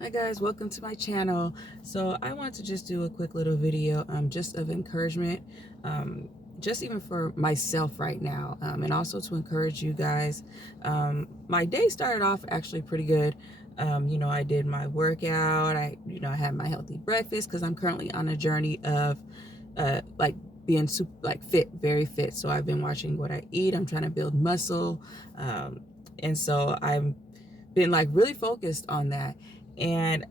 Hi guys, welcome to my channel. So I want to just do a quick little video just of encouragement, um, just even for myself right now, and also to encourage you guys. My day started off actually pretty good. I did my workout. I had my healthy breakfast because I'm currently on a journey of like being super like fit, very fit. So I've been watching what I eat. I'm trying to build muscle, and so I've been like really focused on that. And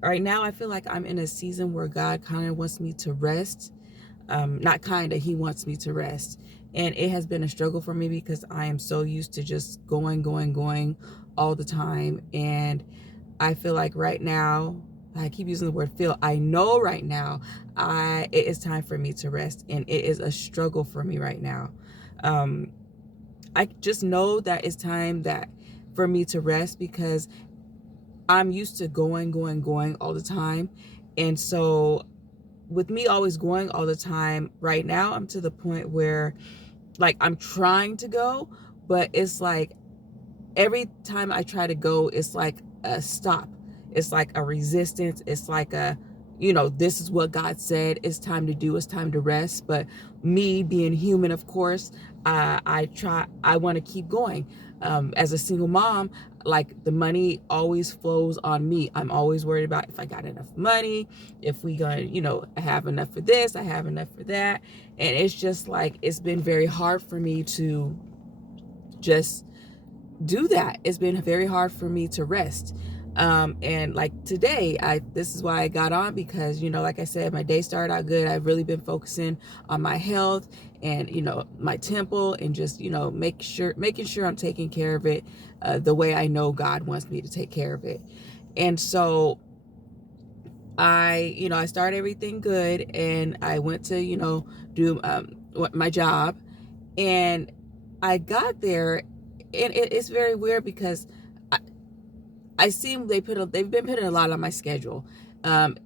right now, I feel like I'm in a season where God kind of wants me to rest. Not kind of, He wants me to rest. And it has been a struggle for me because I am so used to just going all the time. And I feel like right now, I keep using the word feel. I know right now, it is time for me to rest, and it is a struggle for me right now. Um, I just know that it's time that for me to rest because I'm used to going all the time. And so with me always going all the time, right now I'm to the point where like I'm trying to go, but it's like every time I try to go, it's like a stop. It's like a resistance. It's like this is what God said. It's time to do. It's time to rest. But me being human, of course, I want to keep going. As a single mom, like the money always flows on me. I'm always worried about if I got enough money, if we gonna, have enough for this, I have enough for that. And it's just like, it's been very hard for me to just do that. It's been very hard for me to rest. And like today, this is why I got on because, like I said, my day started out good. I've really been focusing on my health and, my temple and just, making sure I'm taking care of it the way I know God wants me to take care of it. And so I started everything good and I went to, do my job, and I got there, and it's very weird because I, I see they've been putting a lot on my schedule. Um,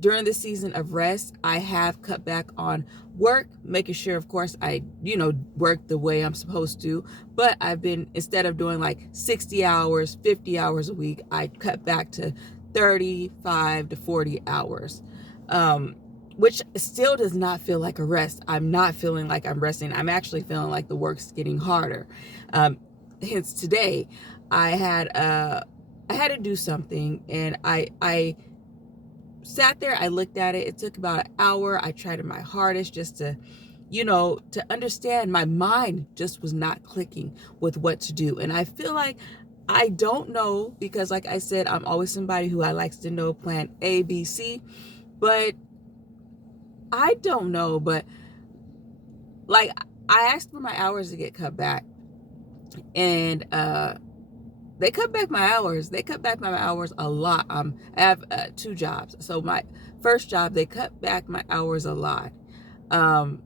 during the season of rest, I have cut back on work, making sure, of course, I work the way I'm supposed to. But I've been, instead of doing like 60 hours, 50 hours a week, I cut back to 35 to 40 hours. Um, which still does not feel like a rest. I'm not feeling like I'm resting. I'm actually feeling like the work's getting harder. Um, Hence today, I had I had to do something, and I sat there, I looked at it. It took about an hour. I tried my hardest just to, to understand. My mind just was not clicking with what to do. And I feel like I don't know because, like I said, I'm always somebody who I likes to know plan A, B, C, but I don't know. But like I asked for my hours to get cut back, and they cut back my hours. They cut back my hours a lot. I have two jobs. So my first job, they cut back my hours a lot. Um,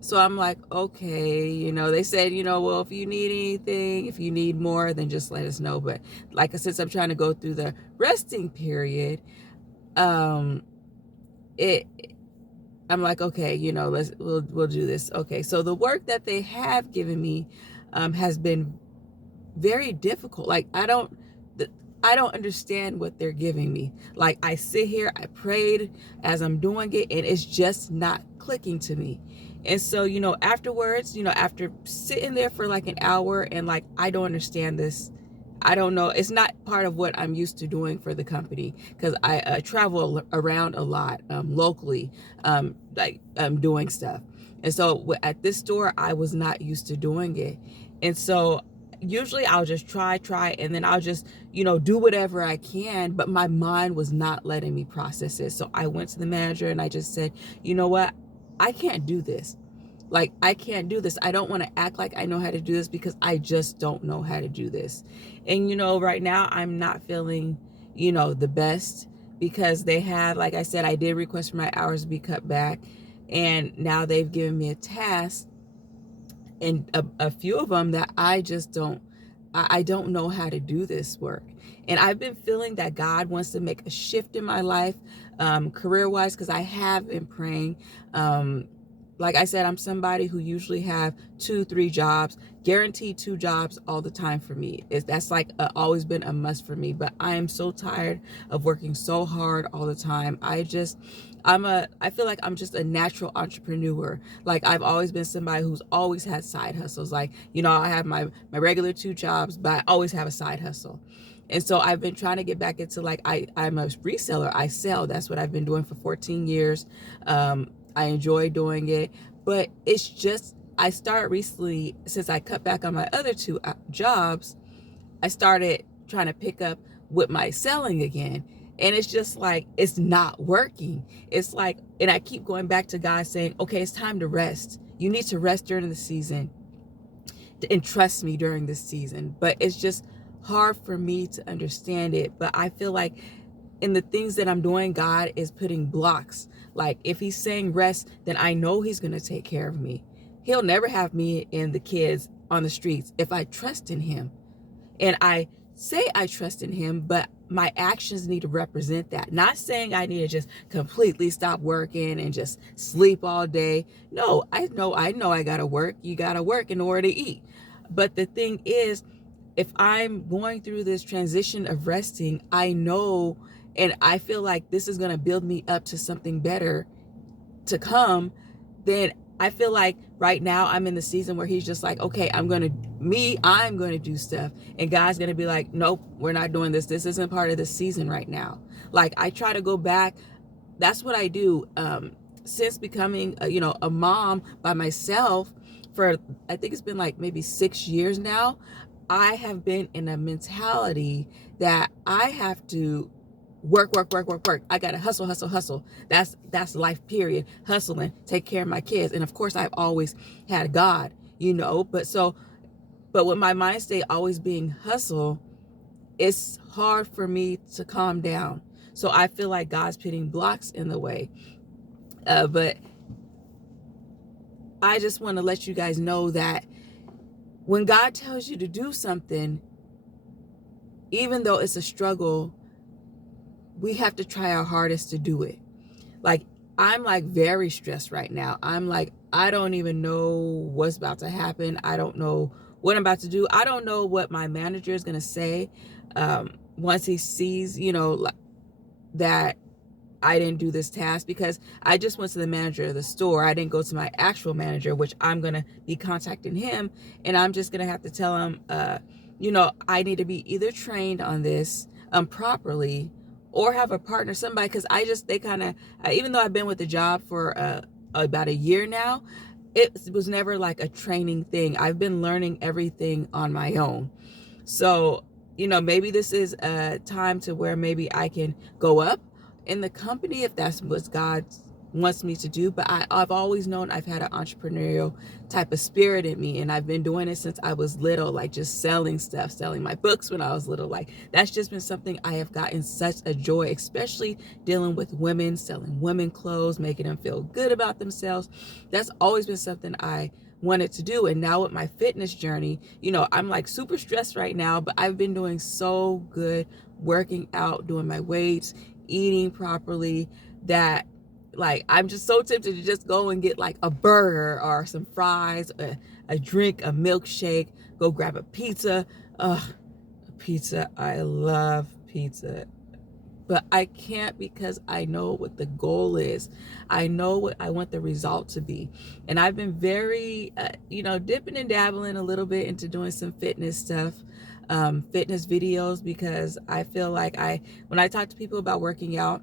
so I'm like, okay, they said, well, if you need anything, if you need more, then just let us know. But like I said, since I'm trying to go through the resting period, um, it, I'm like, okay, we'll do this. Okay. So the work that they have given me, has been very difficult. Like I don't understand what they're giving me. Like I sit here, I prayed as I'm doing it, and it's just not clicking to me. And so, afterwards, after sitting there for like an hour and like I don't understand this. I don't know. It's not part of what I'm used to doing for the company because I travel around a lot locally, doing stuff. And so at this store, I was not used to doing it. And so usually I'll just try, and then I'll just, do whatever I can. But my mind was not letting me process it. So I went to the manager and I just said, you know what? I can't do this. Like, I can't do this. I don't want to act like I know how to do this because I just don't know how to do this. And, right now I'm not feeling, the best because they have, like I said, I did request for my hours to be cut back. And now they've given me a task, and a few of them that I just don't, I don't know how to do this work. And I've been feeling that God wants to make a shift in my life, career wise, because I have been praying. like I said, I'm somebody who usually have 2, 3 jobs, guaranteed 2 jobs all the time for me. That's like always been a must for me. But I am so tired of working so hard all the time. I feel like I'm just a natural entrepreneur. Like I've always been somebody who's always had side hustles. Like, I have my regular 2 jobs, but I always have a side hustle. And so I've been trying to get back into, like, I'm a reseller. I sell. That's what I've been doing for 14 years. I enjoy doing it, but it's just, I started recently, since I cut back on my other 2 jobs, I started trying to pick up with my selling again. And it's just like, it's not working. It's like, and I keep going back to God saying, okay, it's time to rest. You need to rest during the season and trust me during this season. But it's just hard for me to understand it. But I feel like in the things that I'm doing, God is putting blocks. Like if he's saying rest, then I know he's going to take care of me. He'll never have me and the kids on the streets if I trust in him. And I say I trust in him, but my actions need to represent that. Not saying I need to just completely stop working and just sleep all day. No, I know I gotta work. You gotta work in order to eat. But the thing is, if I'm going through this transition of resting, I know, and I feel like this is gonna build me up to something better to come, then I feel like right now I'm in the season where he's just like, okay, I'm going to do stuff. And God's going to be like, nope, we're not doing this. This isn't part of the season right now. Like I try to go back. That's what I do. Since becoming, a mom by myself for, I think it's been like maybe 6 years now, I have been in a mentality that I have to work. I gotta hustle. That's life, period. Hustling, take care of my kids. And of course I've always had God, but with my mind state always being hustle, it's hard for me to calm down. So I feel like God's putting blocks in the way. But I just want to let you guys know that when God tells you to do something, even though it's a struggle, we have to try our hardest to do it. Like, I'm like very stressed right now. I'm like, I don't even know what's about to happen. I don't know what I'm about to do. I don't know what my manager is going to say once he sees, that I didn't do this task, because I just went to the manager of the store. I didn't go to my actual manager, which I'm going to be contacting him. And I'm just going to have to tell him, I need to be either trained on this properly, or have a partner, somebody, because they kind of, even though I've been with the job for about a year now, it was never like a training thing. I've been learning everything on my own. So, maybe this is a time to where maybe I can go up in the company if that's what God wants me to do. But I've always known I've had an entrepreneurial type of spirit in me, and I've been doing it since I was little, like just selling stuff, selling my books when I was little. Like that's just been something I have gotten such a joy, especially dealing with women, selling women clothes, making them feel good about themselves. That's always been something I wanted to do. And now with my fitness journey, I'm like super stressed right now, but I've been doing so good, working out, doing my weights, eating properly, that like I'm just so tempted to just go and get like a burger or some fries, a drink, a milkshake, go grab a pizza. Pizza, I love pizza. But I can't, because I know what the goal is. I know what I want the result to be. And I've been very, dipping and dabbling a little bit into doing some fitness stuff, fitness videos, because I feel like when I talk to people about working out,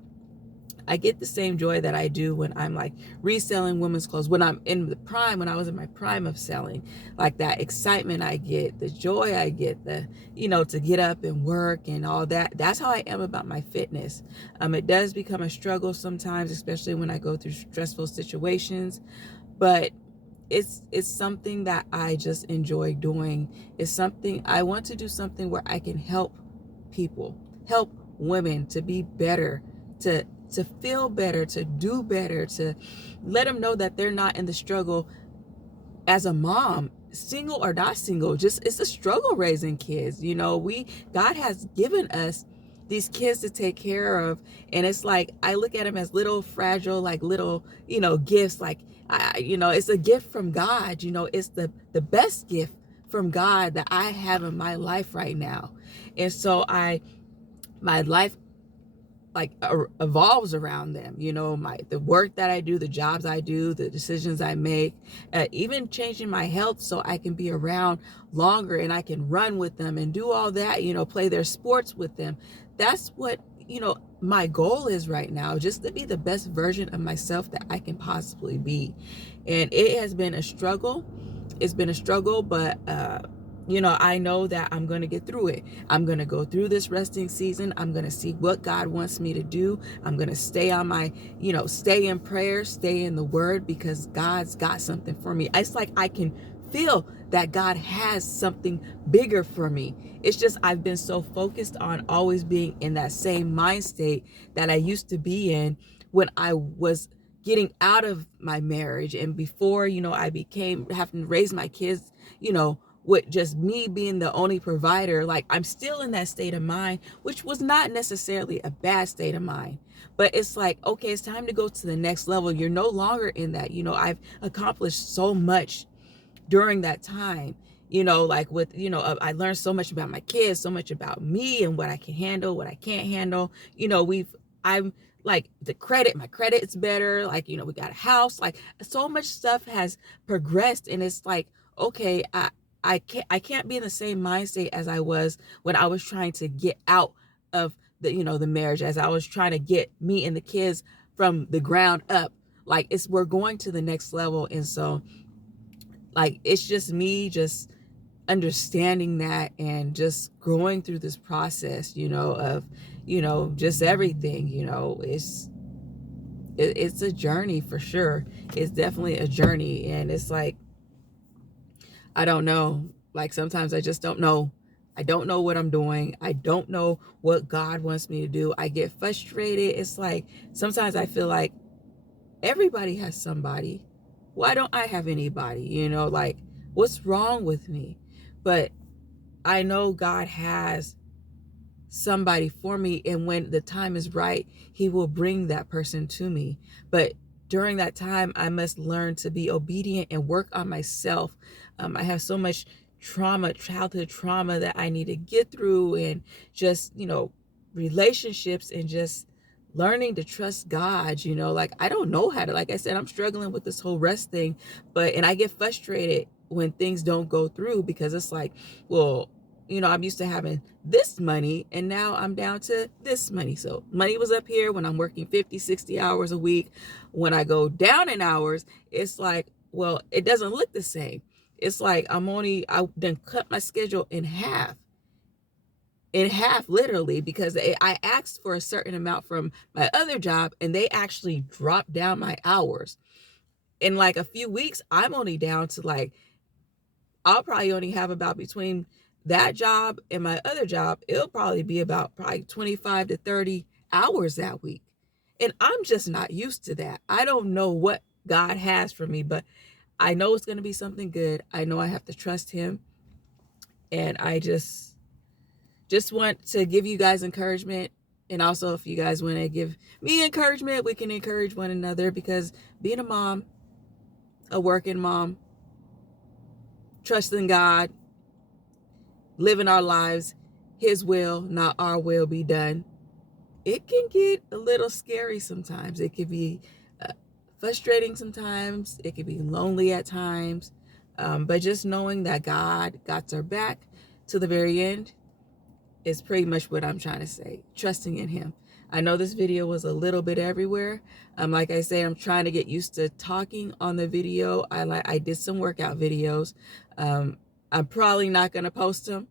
I get the same joy that I do when I'm like reselling women's clothes, when I'm in the prime, when I was in my prime of selling, like that excitement I get, the joy I get, to get up and work and all that. That's how I am about my fitness. It does become a struggle sometimes, especially when I go through stressful situations, but it's something that I just enjoy doing. It's something I want to do, something where I can help people, help women to be better, to feel better, to do better, to let them know that they're not in the struggle as a mom, single or not single. Just, it's a struggle raising kids. God has given us these kids to take care of. And it's like, I look at them as little fragile, like little, gifts. Like, it's a gift from God. It's the best gift from God that I have in my life right now. And so my life like evolves around them. The work that I do, the jobs I do, the decisions I make, even changing my health so I can be around longer and I can run with them and do all that, play their sports with them. That's what my goal is right now, just to be the best version of myself that I can possibly be. And it has been a struggle. It's been a struggle, but I know that I'm going to get through it. I'm going to go through this resting season. I'm going to see what God wants me to do. I'm going to stay on my, stay in prayer, stay in the word, because God's got something for me. It's like I can feel that God has something bigger for me. It's just I've been so focused on always being in that same mind state that I used to be in when I was getting out of my marriage, and before, I became having to raise my kids, with just me being the only provider. Like, I'm still in that state of mind, which was not necessarily a bad state of mind, but it's like, okay, it's time to go to the next level. You're no longer in that. I've accomplished so much during that time, like with, I learned so much about my kids, so much about me and what I can handle, what I can't handle. I'm like, my credit's better. Like, we got a house, like so much stuff has progressed. And it's like, okay, I can't be in the same mind state as I was when I was trying to get out of the marriage, as I was trying to get me and the kids from the ground up. Like, we're going to the next level. And so, like, it's just me just understanding that and just growing through this process, of, just everything. It's a journey for sure. It's definitely a journey. And it's like, I don't know. Like, sometimes I just don't know. I don't know what I'm doing. I don't know what God wants me to do. I get frustrated. It's like, sometimes I feel like everybody has somebody. Why don't I have anybody? Like, what's wrong with me? But I know God has somebody for me, and when the time is right, he will bring that person to me. But during that time, I must learn to be obedient and work on myself. I have so much childhood trauma that I need to get through, and just, relationships, and just learning to trust God. Like, I don't know how to, like I said, I'm struggling with this whole rest thing, and I get frustrated when things don't go through, because it's like, well, I'm used to having this money, and now I'm down to this money. So money was up here when I'm working 50, 60 hours a week. When I go down in hours, it's like, well, it doesn't look the same. It's like I then cut my schedule in half, literally, because I asked for a certain amount from my other job, and they actually dropped down my hours. In like a few weeks, I'm only down to like, I'll probably only have about, between that job and my other job, it'll probably be about probably 25 to 30 hours that week. And I'm just not used to that. I don't know what God has for me, but I know it's going to be something good. I know I have to trust him. And I just want to give you guys encouragement. And also, if you guys want to give me encouragement, we can encourage one another, because being a mom, a working mom, trusting God, living our lives, his will, not our will, be done, it can get a little scary sometimes. It can be frustrating sometimes. It can be lonely at times. But just knowing that God got our back to the very end is pretty much what I'm trying to say. Trusting in him. I know this video was a little bit everywhere. Like I say, I'm trying to get used to talking on the video. I did some workout videos. I'm probably not going to post them,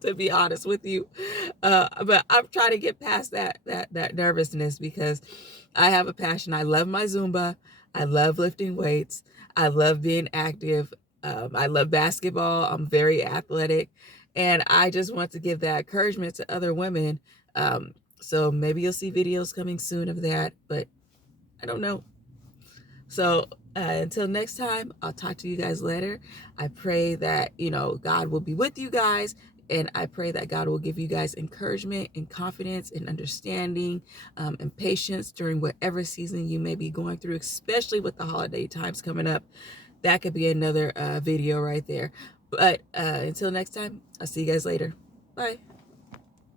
to be honest with you. But I'm trying to get past that nervousness, because I have a passion. I love my Zumba. I love lifting weights. I love being active. I love basketball. I'm very athletic. And I just want to give that encouragement to other women. So maybe you'll see videos coming soon of that, but I don't know. So until next time, I'll talk to you guys later. I pray that, God will be with you guys, And I pray that God will give you guys encouragement and confidence and understanding and patience during whatever season you may be going through, especially with the holiday times coming up. That could be another video right there. But until next time, I'll see you guys later. Bye.